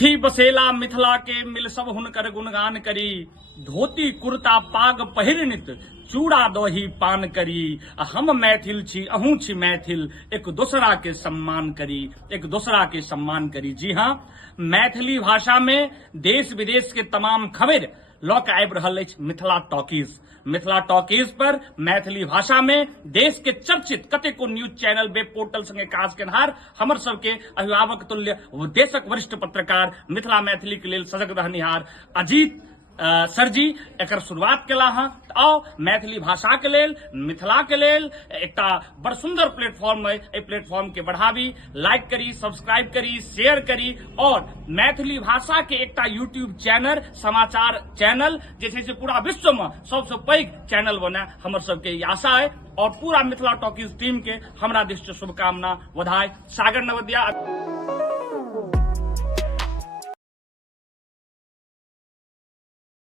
थी बसेला मिथिला के मिल सब हुनकर गुणगान करी। धोती कुर्ता पाग पहिरनित चूड़ा दही पान करी। हम मैथिल छी अहूँ छी मैथिल, एक दूसरा के सम्मान करी, एक दूसरा के सम्मान करी। जी हाँ, मैथिली भाषा में देश विदेश के तमाम खबर लऽ कऽ आबि रहल अछि मिथिला टॉकीज। मिथिला टॉकीज पर मैथिली भाषा में देश के चर्चित कतेको न्यूज चैनल वेब पोर्टल संगे काज केनहार हमर सबके अभिभावक तुल्य देशक वरिष्ठ पत्रकार मिथिला मैथिली के लेल सजग रहनिहार अजीत सर जी एकर शुरुआत केला हँ। आओ मैथिली भाषा के लेल, मिथिला के लेल एकटा बड़ सुंदर प्लेटफॉर्म है, एहि प्लेटफॉर्म के बढ़ावी, लाइक करी, सब्सक्राइब करी, शेयर करी और मैथिली भाषा के एकटा यूट्यूब चैनल, समाचार चैनल जे छै से पूरा विश्व में सबसे पैघ चैनल बने हमर सबके आशा है। और पूरा मिथिला टॉकीज टीम के हमरा दिस से शुभकामना, बधाई। सागर नवदिया।